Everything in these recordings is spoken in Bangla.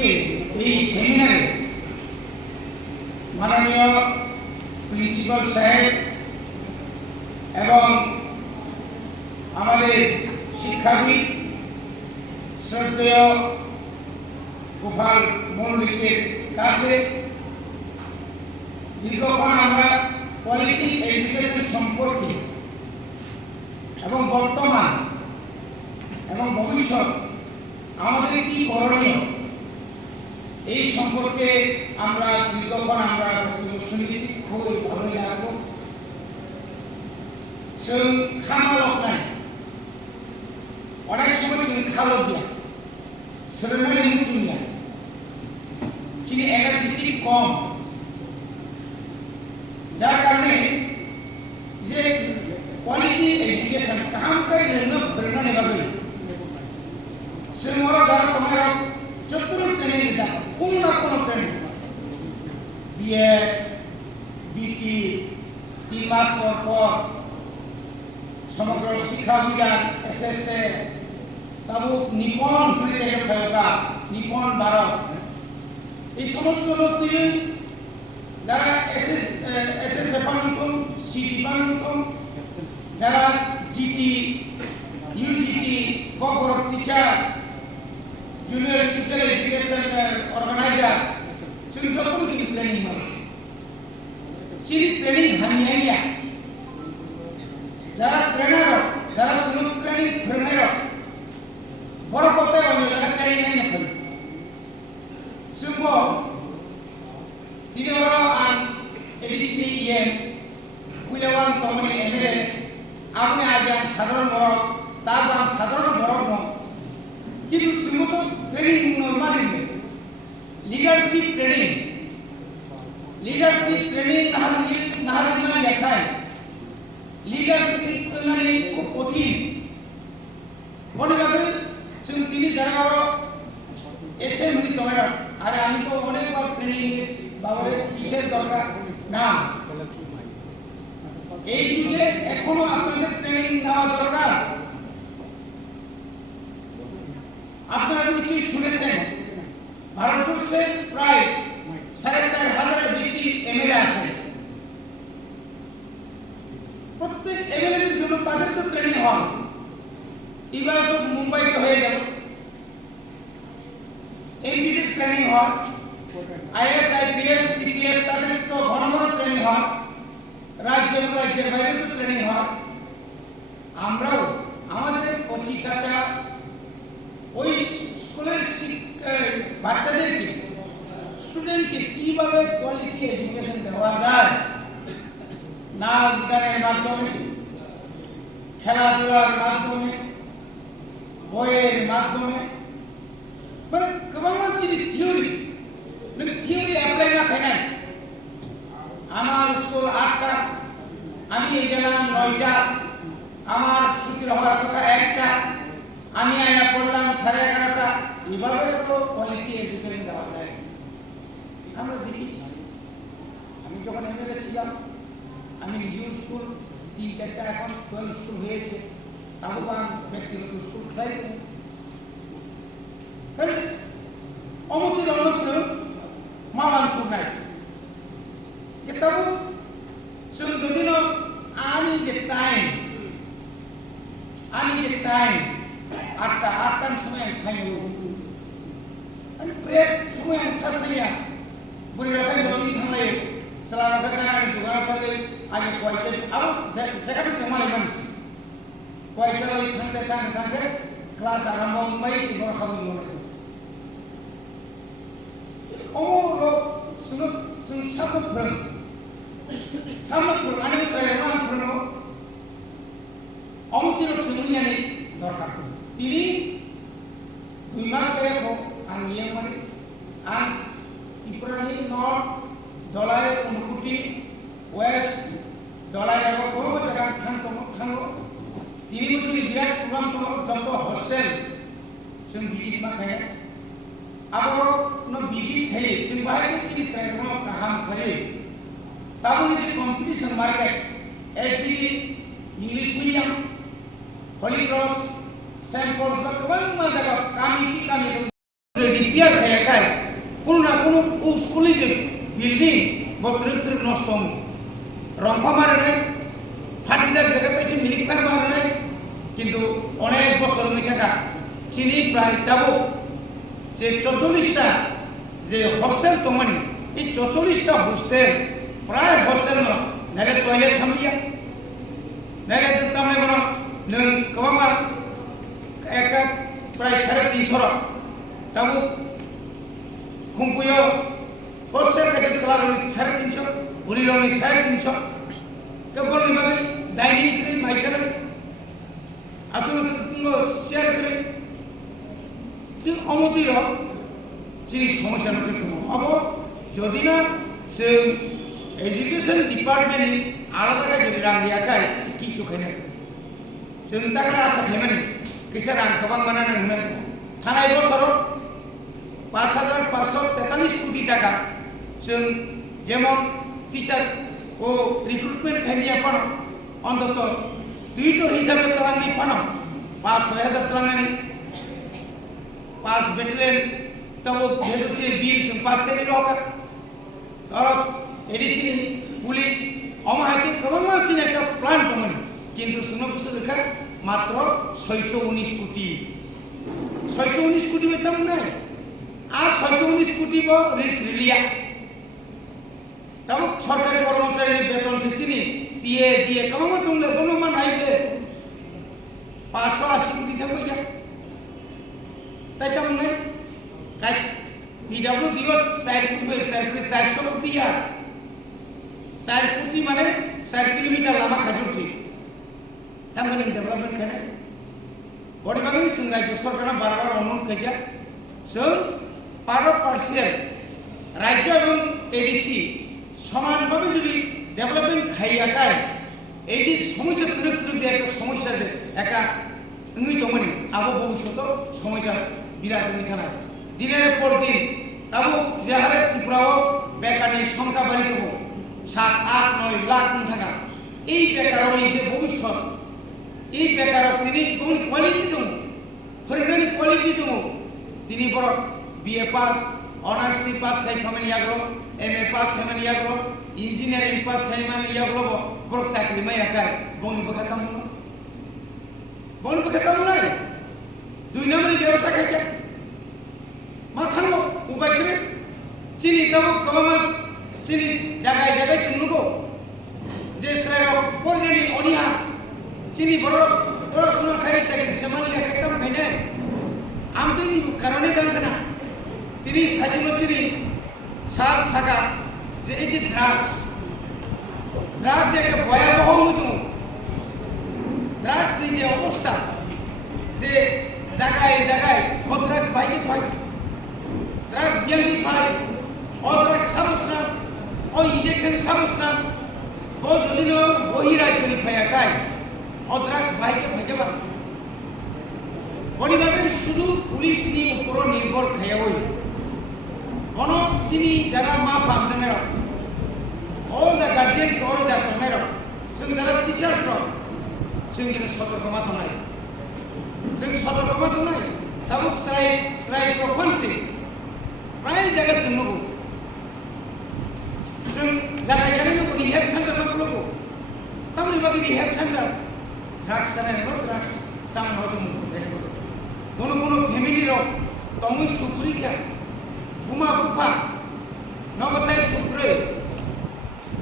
আজকে এই সেমিনারে মাননীয় প্রিন্সিপাল সাহেব এবং আমাদের শিক্ষাবিদ শ্রদ্ধেয় গোপাল মল্লিকের কাছে দীর্ঘক্ষণ আমরা কোয়ালিটি এডুকেশন সম্পর্কে এবং বর্তমান এবং ভবিষ্যৎ আমাদের কি করণীয় এই সম্পর্কে আমরা দীর্ঘক্ষণ বক্তব্য শুনেছি, খুবই ভালোই লাগলো। সেই খামালক নাই, অনেক সময় চিনি খালো দিয়া সেরেমানি মুসুনিয়া চিনি এনার্জি কম, যার কারণে যে क्वालिटी एजुकेशन काम कई लेना प्रेरणा ने बगल से मोरा जारा तुम्हारा चतुर ट्रेनिंग जा पूर्ण ट्रेनिंग बीए बीटी 3 मास पर समग्र शिक्षा अभियान एसएसए तबु निपन खुले खयगा निपन भारत এই সমস্ত লোক দিয়ে যারা এসএসএ পানুতম সিটি পানুতম যারা GT UGT cooperative teacher junior social education organiser চিনি যত কিছু ট্রেনিং হয় চিনি ট্রেনিং হানিয়া যারা ট্রেনার যারা শুধু ট্রেনিং ট্রেনার বড় কথা অন্য যারা ট্রেনিং নেই না Sumbo, tidak orang edisi yang wilayah tomani emere, apne aja saಧಾরণ orang, tabang saಧಾরণ orang no. Jadi sumbo tu training normal ini, leadership training nahar mana yakai, leadership nari kopoti, boleh bagai sumbo ini jangan orang এসে মিনি তোমরা আরে আমি তো অনেকবার ট্রেনিং নিয়েছি বাবারে কিসের দরকার না এই যুগে এখনো আপনাদের ট্রেনিং নেওয়া দরকার। আপনারা নিশ্চয়ই শুনেছেন ভারতবর্ষে প্রায় 4,500 বেশি এমএলএ আছে, প্রত্যেক এমএলএদের জন্য তাদের তো ট্রেনিং হয়। এবার তো মুম্বাইতে হয়ে গেল এমপিদের ট্রেনিং হয়, আইএস আইপিএস টিপিএস তাদের তো ঘন ঘন ট্রেনিং হয়, রাজ্য এবং রাজ্যের বাইরে তো ট্রেনিং হয়। আমরাও আমাদের কচি কাঁচা ওই স্কুলের বাচ্চাদেরকে স্টুডেন্টকে কিভাবে কোয়ালিটি এডুকেশন দেওয়া যায়, নাচ গানের মাধ্যমে, খেলাধুলার মাধ্যমে, বইয়ের মাধ্যমে, মানে kebanyakan jadi teori apply না হয় না। আমার স্কুল 8টা, আমি গেলাম 9টা, আমার ছুটি হওয়ার কথা 1টা, আমি আয়া পড়লাম 11:30টা। এইভাবে তো কোয়ালিটি এডুকেশন দেওয়া যায়। আমরা দেখেছি, আমি যখন এমএলএ ছিলাম আমি নিজেও স্কুল 3-4টা, এখন 12 স্কুল হয়েছে, তাও ব্যক্তিগত স্কুল খাই অমতি রংসে মামান শুনাই কেতাবু जों যদি না আমি যে টাইম 8টার সময় খাইব আমি প্রেড সময় থাকছিয়া বুড়ি রাখাই দই থাকলে সালা রাখা কানে দোকান থাকে আগে পয়সা আর জায়গাটা সমালে মানুষ পয়সা লই থাকতে ক্লাস আরম্ভ হই বড় খাবো মনে orang sung sama perang ane saya orang perang orang tidak semuanya ni dorkar tini 2 mas kaya ko ang yang mani ang Iprani North dolai Unkuti West dolai ako ko jaga thang tini mesti biar program to jonto hostel sung visit ma kaya Ako no visit hai simbahay ko chini sermo kaham kare tabu ni competition market ekdi English medium Holy Cross St. Paul's ka kaban ma jaga kami ki kami ready pier hai কোনো না কোনো স্কুলে যে বিল্ডিং বত্রিত্রিক নষ্ট রংফা মারে নাই ফাটিদার জায়গাতে এসে মিলিক ফ্যান মারে নাই কিন্তু অনেক বছর থাকা চিনি প্রায় যাবো যে 44টা যে হোস্টেল তোমানি এই 44টা হোস্টেল প্রায় হোস্টেল নাগে টয়লেট খামিয়া নাগে তামনে বড় নों गोबां একটা প্রায় 350 তাবু খুমপুয় হোস্টেল কাছে সালার 350 বুড়িরনি 350 কেবলনি বাগে ডাইনিং করে মাইছারে আসলে তুমি শেয়ার করে ঠিক অমতির জিনিস সমস্যা হচ্ছে তুমি अब যদি না সে এডুকেশন ডিপার্টমেন্ট আলাদা করে যদি রাং দিয়াকাय কিছু খায় না जों ताका आसा खालामो किसा रां गोबां मोनानो होनो थानाय बोसोराव 5543 कोटी टाका जों जेमन टीचार ओ रिक्रुटमेंट खायनिया पानो अन्तत दुइटर हिसाबै तालांगि पानो 5-6000 तालांगनि 5 बेटालियन तब भेदुचे बिल जों पास खायनि रका और एडिसिन पुलिस अमाहायके गोबां मानसिनि একটা प्लान दंमोन কিন্তু শুনবসে লেখা মাত্র 619 কোটি 619 কোটি বেতন নাই আর 619 কোটি ব রিলিয়া তব সরকারি কর্মচারীর বেতন দিছিনি দিয়ে কম তোমরা বলমা নাইবে 580 কোটি থাকবে যা তাই তম নাই কাজ পিডব্লিউ দিও 4 কোটি 400 কোটি আর 4 কোটি মানে 4 কিলোমিটার লামা খাজুছি তামনি ডেভেলপমেন্ট খানে বড়ি বাগানি जों রাজ্য সরকারা বারবার অনুরোধ করিয়া जों পার্সিয়াল রাজ্য এবং এডিসি সমানভাবে যদি ডেভেলপমেন্ট খাইয়াকায় এই যে সমস্যা তুলে যে একটা সমস্যা যে একটা নই তমনি আবো ভবিষ্যৎ সমস্যা বিরাট থানা দিনের পর দিন তাবো যে হারে ত্রিপুরাও বেকারের সংখ্যা বাড়ি দেব 7-8-9 লাখ টাকা এই বেকারের যে ভবিষ্যৎ এই বেকারক তিনি কোন কোয়ালিটি দম ফরিনানি কোয়ালিটি দম তিনি বড় বিএ পাস অনার্স পাস খাই খামানি আগলো এমএ পাস খামানি আগলো ইঞ্জিনিয়ারিং পাস খাইমানি আগলো বড় চাকরি মাই আকার বনি বখাতাম নাই দুই নম্বরে ব্যবসা খাইয়া মাথানো উপায় করে চিনি তব কমামা চিনি জায়গায় চিনুগো যে স্যার পরিণানি অনিহা চিনি বড় পড়াশোনা খাই চাকরি সেমানি একদম খাইনে আমি কারণে জানবে না তিনি খাজিমচিনি সার সাগা যে এই যে ড্রাগস একটা ভয়াবহ মতো ড্রাগস যে অবস্থা যে জায়গায় ও ড্রাগস বাইকে পাই ড্রাগস বিয়াঙ্গি পাই ও ড্রাগস সাবস্ট্রান ও ইনজেকশন সাবস্ট্রান ও যদি বহিরাজ্যনি পাইয়াকায় ও ড্রাগস বাইকে পাইবা পরিবারের শুধু পুলিশ নিয়ে উপর নির্ভর খাইয়াই কোন চিনি যারা মা ফাংশনের all the guardians or the tomero जों যারা টিচার্স जों যেন সতর্কতা নাই जों সতর্কতা নাই তাবুক সাই প্রফান্সি প্রায় জায়গা শুনবো जों জায়গায় নগো রিহ্যাব সেন্টার নগো তামনি বাকি রিহ্যাব সেন্টার ড্রাগস জানেন ড্রাগস সামনে হতো কোনো ফ্যামিলির তমু সুপুরিকা বুমা বুফা নগসাই সুপুরে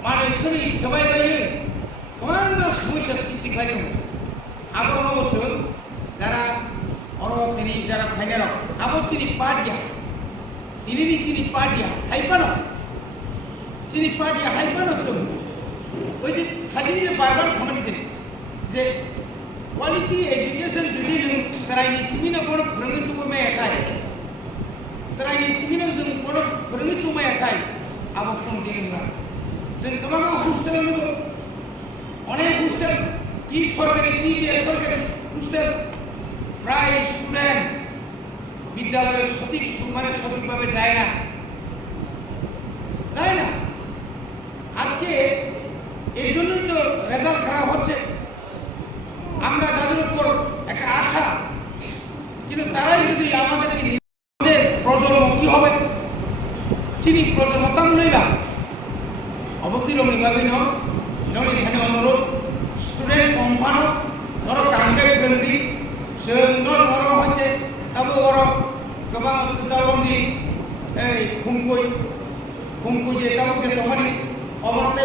মানে এখানে সবাই বাইরে কমান সমস্যা সৃষ্টি হয় আবার বছর যারা তিনি যারা ফাইনাল আবার চিনি পাটিয়া তিনি চিনি পাটিয়া হাইপানো চিনি পাটিয়া হাইপানো সব ওই যে খালি যে বারবার সমানিতে যে quality education যদি সরাইনি সিমিনা বড় ফরঙ্গি তুমে একাই সরাইনি সিমিনা जों বড় ফরঙ্গি তুমে একাই আবো ফোন দিন না जों गोबां हस्टेल नुदो अनेक हस्टेल কি সরকারি কি বেসরকারি হস্টেল প্রায় স্টুডেন্ট বিদ্যালয়ে সঠিকভাবে যায় না আজকে এই জন্যই তো রেজাল্ট খারাপ হচ্ছে আমরা যাদের উপর একটা আশা কিন্তু তারাই যদি আমাদের প্রজন্ম কি হবে চিনি প্রজমতাম নইবা অবতীরণী ভাবে ননি এখানে অনুরোধ স্টুডেন্ট কম্পানো নর কাঙ্গাই বেন্দি নর নর হইতে তাবো গর গোবাं দাওনি এই खुंकुई जे ताबो के तोहनी अबरते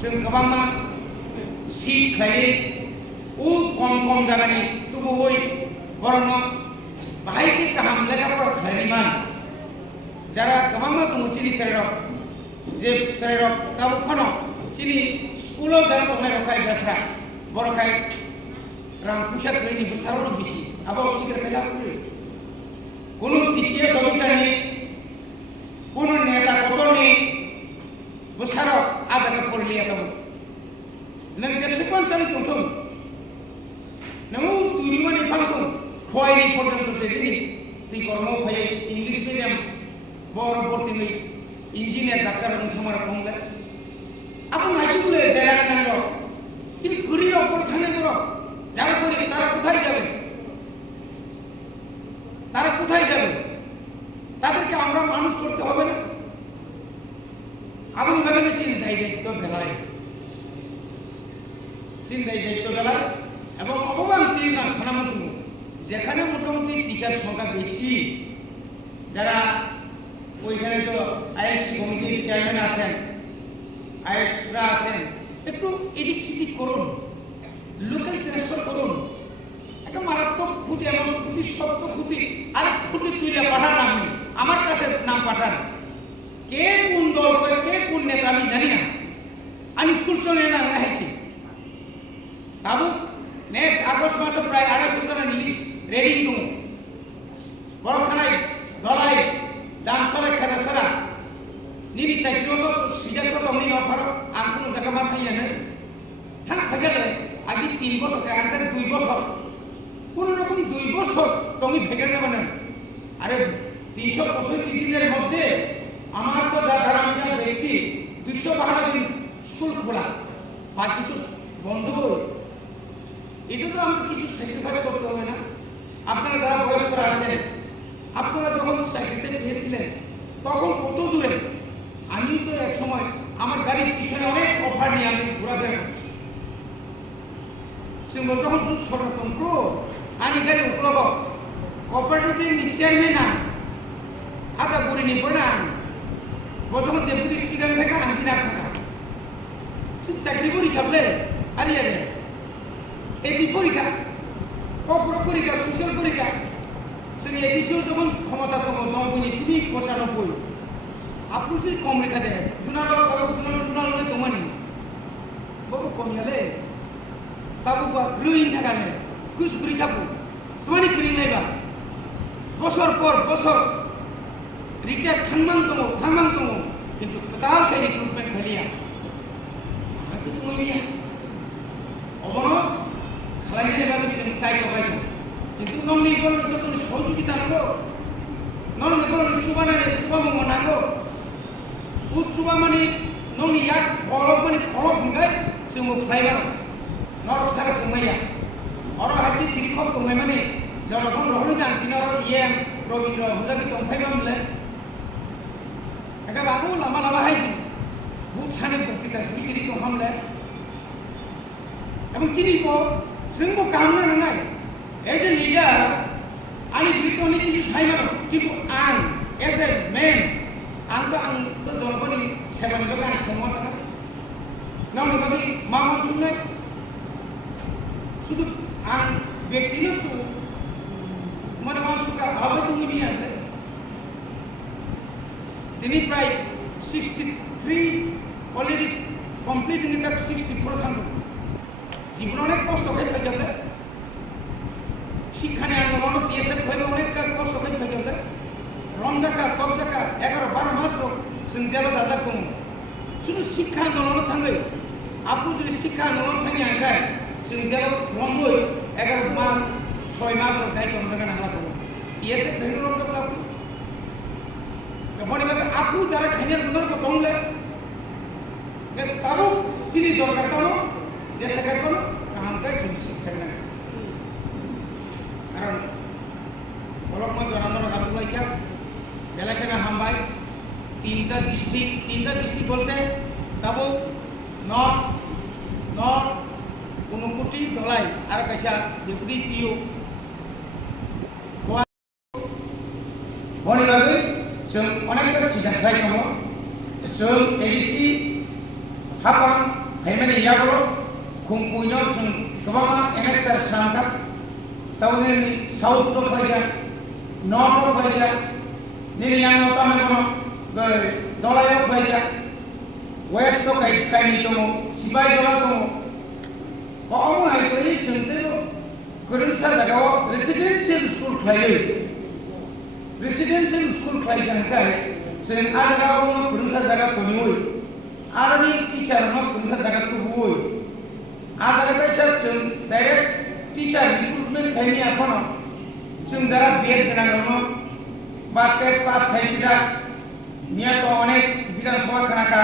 जों गोबां मा सीट खायै कम जागानि तुबो ओइ बरन बाहाय के काहाम लेखाफोर खायमान যারা गोबां मा दङ चिनि सेरेरक ताबो फनो चिनि स्कुलाव जारा दंनाय रखाय गासरा बरखाय रां फैसा गैयिनि बोसारावनो बिसि आबाव सिगार खायला फुरि कोनो तिसिया सबिसानि কোনো নেতা কতনি বসারো আজাকে পড়লিয়া তবে নং যেসেকন সালি তুম নমু তুইমানি ফালতুম খয়নি পর্যন্ত সেদিনি তুই কর্ম ভাই ইংলিশ মিডিয়াম বড় পড়তে নই ইঞ্জিনিয়ার ডাক্তার তোমার কমলে আপন আইগুলে জায়গা কেন কিন্তু গরির ওপর থানে বড় যারা করে তারা কোথায় যাবে তাদেরকে আমরা মানুষ করতে হবে না আপনি ভাবেন চিন্তাই দায়িত্ব বেলায় এবং অপমান তিনি না সানামসু যেখানে মোটামুটি টিচার সংখ্যা বেশি যারা ওইখানে তো আইএসসি কমিটির চেয়ারম্যান আছেন আইএসরা আছেন একটু এদিক সেদিক করুন লোকাল ট্রান্সফার করুন একটা মারাত্মক ক্ষতি এমন ক্ষতি সত্য ক্ষতি আর ক্ষতি তুলে পাঠান আপনি আমার কাছে নাম পাঠান কে কোন দল করে কে কোন নেতা আমি জানি না আমি স্কুল চলে না রাখছি বাবু নেক্সট আগস্ট মাসে প্রায় 250 জনের লিস্ট রেডি দু বড়খানায় দলাই ডান্সরে খেলাছরা নিবি চাকরিও তো সিজাত তো তুমি না পারো আর কোন জায়গা মাথায় না থাক ফেগেলে আগে 3 বছর আগে 2 বছর কোন রকম 2 বছর তুমি ফেগেলে নেবে না আরে 365 দিনের মধ্যে আমার তো যা ধারণা আমি দেখছি 252 দিন স্কুল খোলা বাকি তো বন্ধ এটা তো আমাকে কিছু স্যাক্রিফাইস করতে হবে না আপনারা যারা বয়স্করা আছেন আপনারা যখন চাকরিতে পেয়েছিলেন তখন কত দূরে আমি তো এক সময় আমার গাড়ির পিছনে অনেক অফার নিয়ে আমি ঘোরাফেরা করছি সে যখন ষড়যন্ত্র আমি গাড়ি উপলব্ধ কোঅপারেটিভ চেয়ারম্যান না আদা করে নিব না বর্তমান ডেপুটি স্পিকার থেকে আনতে না থাকা চাকরি পরীক্ষা বলে হারিয়ে দেয় এটি পরীক্ষা কপর পরীক্ষা সোশ্যাল পরীক্ষা সে এডিসিও যখন ক্ষমতা তখন 90 আপনি যদি কম রেখা দেয় জুনাল তোমানি বাবু কমিয়ালে বাবু বা গ্রুইং থাকালে কুছ পরীক্ষা তোমানি গ্রুইং নাইবা বছর পর বছর রিটায়ার থাংমাং দङ কিন্তু total খালি রিক্রুটমেন্ট খালিয়া হাতে তুমি অবনো খালাইনে বাদে চিন্তাই করবাই কিন্তু ননি বল যত সহযোগিতা নাগো নন বল সুবানানে সুবামো নাগো উৎসুবা মানে ননি এক বলক মানে কলক হঙ্গাই সুমু ফ্লাইবার নরক সারা সুমাইয়া অর হাতি শিক্ষক দङাই মানে জনগণ রহনি দান দিনর ইয়েম রবীন্দ্র হুজাকি দংফাইবামলে একা বাবু লামা হাইছি বুট সানে বক্তৃতা সিরি দংফামলে এবং চিনিব जोंबो कामना नङा एज ए लिडार आंनि बिटनि किसु साइमानो किन्तु आं एज ए मेन आं तो जनगणनि सेवानि बागै आं साननो थाङा नावनि बागै मा मोनसुंनाय शुद्ध आं व्यक्तिनो तो माने मानसुका आबाद दंनि आंले दिनै प्राय 63 अलरेडि कमप्लिटिंग इन द 64 थांदों জীবন অনেক কষ্ট করে যাবে শিক্ষানে আন্দোলন পিএসএফ হয়ে অনেক কষ্ট করে যাবে রমজাকা তবজাকা 11-12 মাস जों जेला दाजाक दङ শুধু শিক্ষা আন্দোলন থাঙ্গে আপনি যদি শিক্ষা আন্দোলন থাঙ্গে আঙ্গাই जों जेला রমবই 11 মাস 6 মাস দায়িত্ব রমজাকা নাগলা দङ পিএসএফ হয়ে রমজাকা কেমন ভাবে আপনি যারা খাইনের বন্ধর দংলে তাবো সিনি দরকার তাবো जैसे कर बोलो काम का जुडिशियल करना कारण बलक में जनानर गासुलाइका बेलाकेना हामबाय তিনটা ডিস্ট্রিক্ট বলতে তাবুক নর্থ ঊনকোটি ধলাই আর কাইসা deputy PO बनि बागै जों अनेकथा थिरांथाय दङ जों ADC हाफां हायमानि यागो खुंफुइनो जों गोबां एनेक्सार सानखा तावनि साउथ तो खायगा नर्थ तो खायगा निनि यानो तामेगनो दलायाव खायगा वेस्ट तो कायनि दङ सिबाय दला दङ अम हायखै जोंते गोरोंसा जागाव रेसिडेन्सियेल स्कुल खायो रेसिडेन्सियेल स्कुल खायगानखाय जों आजागावनो गोरोंसा जागा तनिवै आरनि टीचारनो गोरोंसा जागा तबुवै आजागायसा जों डाइरेक्ट टीचार रिक्रुटमेंट खायनि आफानो जों जारा बीएड गोनांनो বা টেট পাস খাইবিদা নিয়া তো অনেক বিধানসভা খানাকা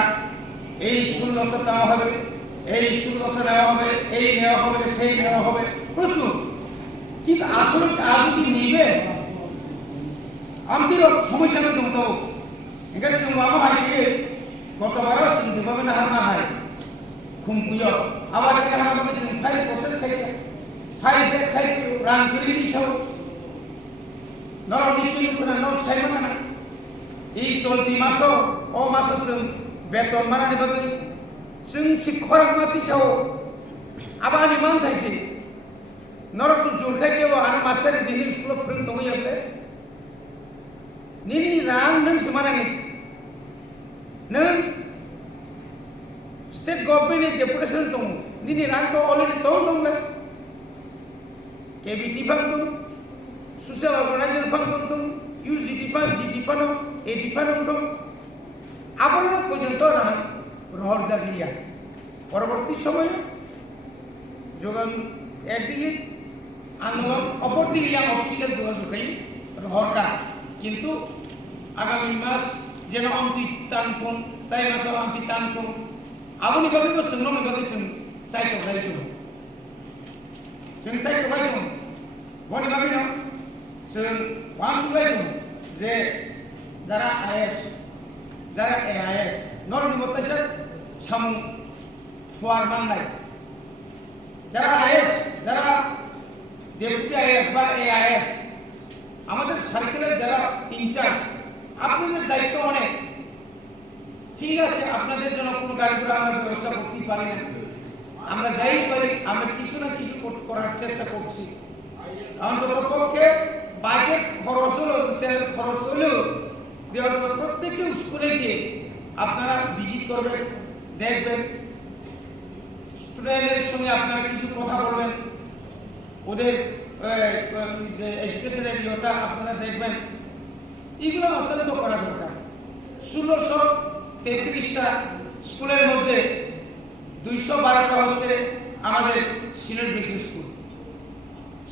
এই 1600 টাকা হবে এই 1600 নেওয়া হবে এই নেওয়া হবে সেই নেওয়া হবে প্রচুর কিন্তু আসলে আজ কি নিবে আমাদের সমস্যা তো তো এখানে जों माबा हायो गतबार जों जेबाबो ना हाना हाय खुमकुयो आबाद के हाना में जों फाइल प्रोसेस खायो फाइल बेक खायो रां गरिनि साव नरम निचुनि कोना नट साइमा ना এই চলতি মাসও ও মাসও जों বেতন মানাनि बागै जों शिक्षक मातिसाव आबानि मान थाइसे नरक जुरखाय केव आनि मास्टर दिनि स्कुल फोरों दङ याबले निनि रां नों समानानि नों स्टेट गभर्नमेंट डेपुटेशन दङ निनि रां तो अलरेडी दंले केबिटी फांड दं सोशल अर्गानाइजेशन फांड दं ইউজিটি ফান্ড জিটি ফান্ড এডি ফান্ড দं আবরণ পর্যন্ত রাং রহর জাগলিয়া পরবর্তী সময়ে যোগান একদিকে আন্দোলন অপরদিকে ইয়াং অফিসিয়াল যোগাযোগই রহরকা কিন্তু আগামী মাস যেন আমতি টানথুন তাই মাসে আমতি টানথুন আবনি বাকি তো जोंनि बागै जों साइटआव रायलायदों जों साइटआव रायलायदों बनि बागै न जों वांसुलायदों जे যারা আইএস যারা এআইএস নরমি মতাসা সামু ফোয়ার মাননাই যারা আইএস যারা ডেপুটি আইএস বা এআইএস আমাদের সার্কেলের যারা ইনচার্জ আপনাদের দায়িত্ব অনেক ঠিক আছে আপনাদের জন্য কোনো গাড়ি ঘোড়া আমরা ব্যবস্থা করতে পারি না আমরা যাই পারি আমরা কিছু না কিছু করার চেষ্টা করছি অন্তত পক্ষে বাইকের খরচ হলো তেল খরচ হলো প্রত্যেকটি স্কুলে গিয়ে আপনারা ভিজিট করবেন দেখবেন স্টুডেন্টদের সঙ্গে আপনারা কিছু কথা বলবেন ওদের যে এডুকেশনের ইয়েটা আপনারা দেখবেন এগুলো অত্যন্ত করা দরকার 1633টা স্কুলের মধ্যে 212টা হচ্ছে আমাদের সিনিয়র বেসিক স্কুল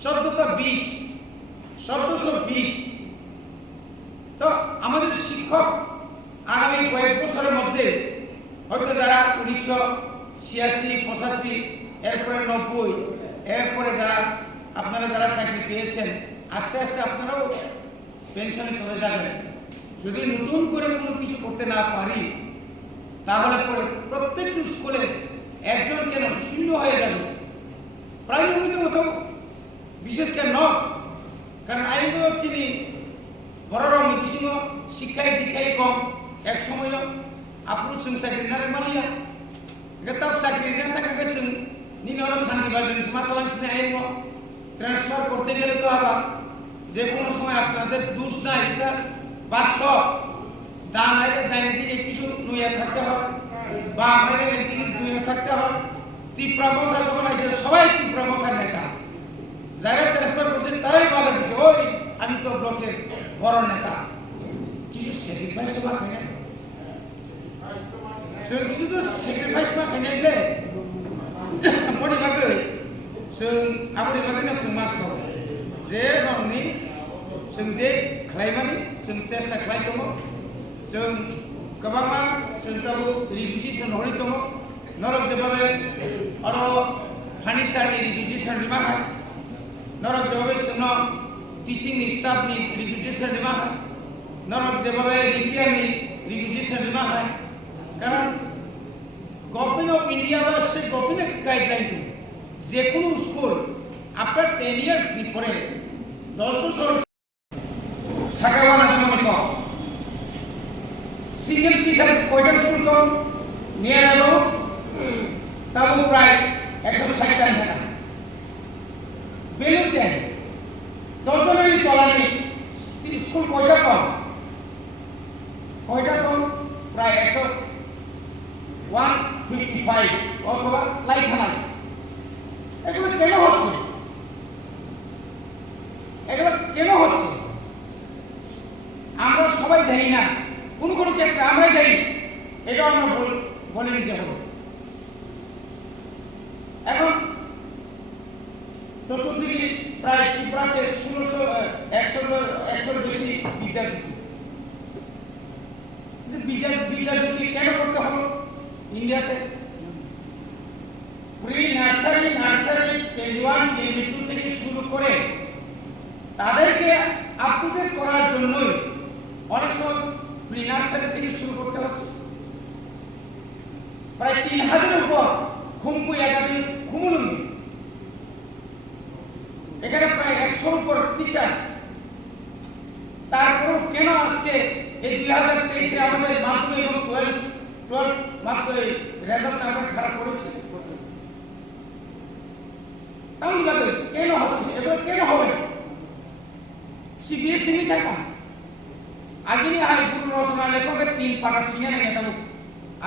1720 তো আমাদের শিক্ষক আগামী কয়েক বছরের মধ্যে হয়তো যারা 1986 85 এরপরে 90 এরপরে যারা আপনারা যারা চাকরি পেয়েছেন আস্তে আস্তে আপনারাও পেনশনে চলে যাবেন যদি নতুন করে কোনো কিছু করতে না পারি তাহলে প্রত্যেকটি স্কুলে একজন কেন শূন্য হয়ে যাবে প্রাইমারিতে মতো বিশেষ করে ন কারণ আইন চিনি বড় রং কিছু শিক্ষায় দীক্ষায় কম এক সময় আপনার जों চাকরি না মালিয়া গেতাব চাকরি না থাকা গেছেন নিনর শান্তি বাজার মাতলাংসিনে আইব ট্রান্সফার করতে গেলে তো আবার যে কোনো সময় আপনাদের দোষ নাই এটা বাস্তব দান আইলে দান দিয়ে কিছু নুইয়া থাকতে হয় বা আইলে একদিকে নুইয়া থাকতে হয় তীব্রমতা যখন আসে সবাই তীব্রমতার নেতা যারা ট্রান্সফার করছে তারাই বাধা দিচ্ছে ওই আমি তো ব্লকের বড় নেতা কিছু স্যাক্রিফাইস বা কেন কিছু তো স্যাক্রিফাইস বা কেন बड़ी बागै जों आबोरै बागैनो जों मास दं जे नरनि जों जे खालायमानि जों चेष्टा खालाय दङ जों गोबाङा जों दाबो रिभिजिसन हरै दङ नरक जेबाबे आरो फार्निचारनि रिभिजिसन रिमाहा नरक जेबाबे जोंनो टिचिंनि स्टाफनि रिभिजिसन रिमाहा नरक जेबाबे रिपेयारनि রেজিস্ট্রেশন না হয়, কারণ গভর্নমেন্ট অফ ইন্ডিয়া বা স্টেট গভর্নমেন্টের গাইডলাইন যে কোনো স্কুল আফটার 10 ইয়ার্স পরে 10 বছর শাখা বানাতে মনে কম সিঙ্গেল টিচার কয়টা স্কুল কম নিয়ে এলো তাও প্রায় 160 টাকা টাকা বেলুন দেন দশজনেরই তলানি স্কুল কয়টা কম প্রায় 155 অথবা লাইখানা। এগুলো কেন হচ্ছে আমরা সবাই দেই না, কোনো ক্ষেত্রে আমরাই দেই, এটাও আমরা বলে নিতে হবে। এখন চতুর্দিকে প্রায় ত্রিপুরাতে 100 বেশি বিদ্যাজ্যোতি কেন করতে হলো ইন্ডিয়াতে? প্রি নার্সারি কেজি 1 কেজি 2 থেকে শুরু করে তাদেরকে আপ টু ডেট করার জন্যই অনেক সময় প্রি নার্সারি থেকে শুরু করতে হচ্ছে। প্রায় 3000-এর উপর খুমকু একাডেমি খুমুলুনি, এখানে প্রায় 100-এর উপর টিচার। তারপরেও কেন আজকে এই 2023-এ আমাদের মাধ্যমিক এবং 12 মাধ্যমিক রেজাল্ট আমরা খারাপ করেছি? তাহলে কেন হচ্ছে? এগুলো কেন হবে? সিবিএসই নি থাকা আগে নি হয় গুরু রচনা লেখকের 3 পাতা শিখে নেই, তাহলে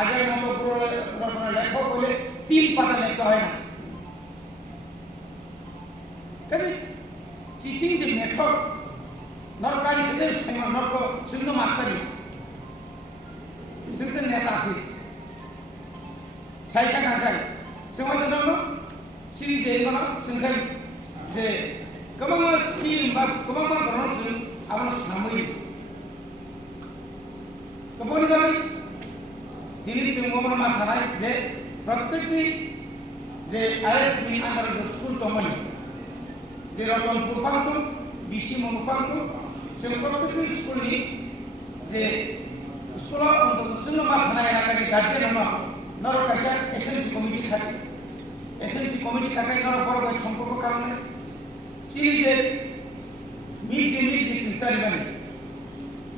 আগের মতো গুরু রচনা লেখক বলে 3 পাতা লিখতে হয় না। কাজে টিচিং যে মেথড নরকারি সেদের নরক সিন্ধু মাস্টারি সিন্ধু নেতা আছে সাইটা কাকাই সময় তো সিরিজে এগুলো সংখ্যাই যে गोबां स्किम बा गोबां गरनजों आं सामै गोबांनि बागै दिनैसिम गोबां मासानाय जे प्रत्येकनि जे आइएसबि आन्दार स्कुल दंमोन जे रतनपुर पांतु बिसि मनुपांतु जों प्रत्येकनि स्कुलनि जे स्कुलाव जोंनो मासानाय एलाकानि गार्जेन नरकाशा एसएमसि कमिटि थाखाय नर बरबाय सम्पर्क खालामनाय सिरिजे मिड डे मिल दिसिंसारिबानि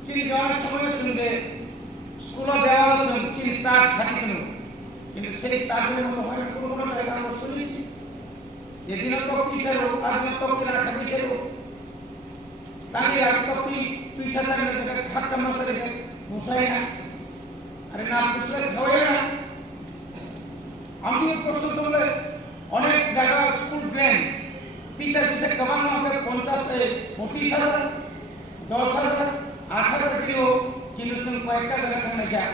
सिरि गावनाय समाव जों जे स्कुलाव देवाल जों सिरि सात खाति दङ কিন্তু সেই সাতগুলোর মতো হয় কোনো জায়গা আমরা শুনেছি যেদিন তক টিচার আদিন তক কিনা খাবি ছিল তাকে আর তক তুই সাজার মধ্যে খাত সমস্যা রে বুঝাই না আরে না বুঝলে খাওয়াই না আমি প্রশ্ন করলে অনেক জায়গা স্কুল গ্র্যান্ড टीचर कमाना होकर 50 से 25,000 10,000 8,000 किलो से कयेकटा जगह थांनाय गया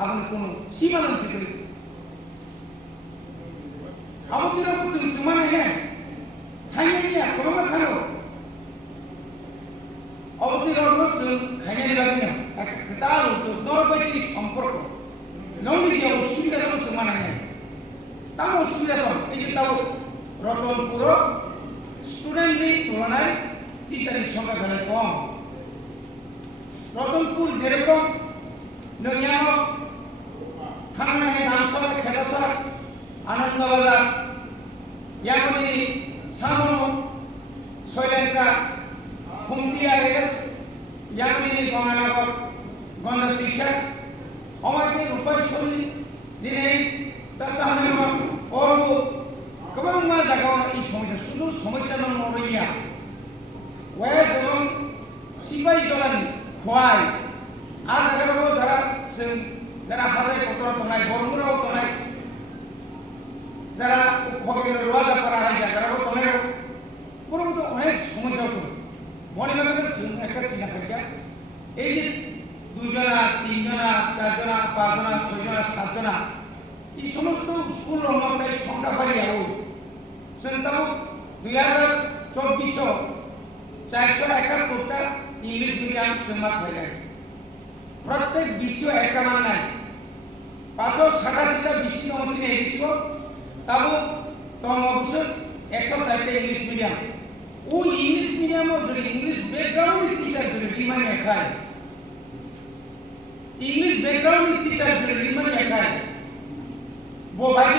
आबन कोनो सीमा नन सिकरि आबो तिराबो तुम समान है थांनाय गया कोनो थानो आबो तिराबो जों खायनाय बादिनो एक खोथा तो नरबायदि सम्पर्क नंनि जे असुबिदा दं समान है ताम असुबिदा दं এই যে তাও রতনপুর স্টুডেন্টদের তুলনায় টিচারের সংখ্যা বেড়ে কম। রতনপুর যেরকম নৈয়ানো থানায় নামসর খেলাসর আনন্দবাজার ইয়ামনি সামনো শৈলেন্দ্রা খুমতিয়া এস ইয়ামনি গঙ্গানগর গণতিশা অমাকে রূপেশ্বরী দিনে তাতাহনে করব गोबां मा जायगायाव এই সমস্যা শুধু সমস্যা নরইয়া ওয়েস এবং সিপাই জলানি খোয়াই আর জায়গাগুলো যারা হাতে পত্র তোনায় গরমুরাও তোনায় যারা খগের রোয়াজা করা হয় জায়গাগুলো তোনায় পুরো অনেক সমস্যা হতো মনে লাগানোর একটা চিন্তা করি এই যে 2 জনা 3 জনা 4 জনা 5 জনা 6 জনা 7 জনা এই সমস্ত স্কুল রমতায় সংখ্যা বাড়িয়ে আও সেন্টাও 2024 471টা ইংলিশ মিডিয়াম জমা হয়ে প্রত্যেক বিষয় একটা মান নাই 587টা বিষয় অনুযায়ী এসেছিল তাও তম অবশ্য 160টা ইংলিশ মিডিয়াম ওই ইংলিশ মিডিয়াম যদি ইংলিশ ব্যাকগ্রাউন্ড টিচার যদি ডিমান্ড খায় ইংলিশ बैकग्राउंड टीचर जो रिमन या वो भाई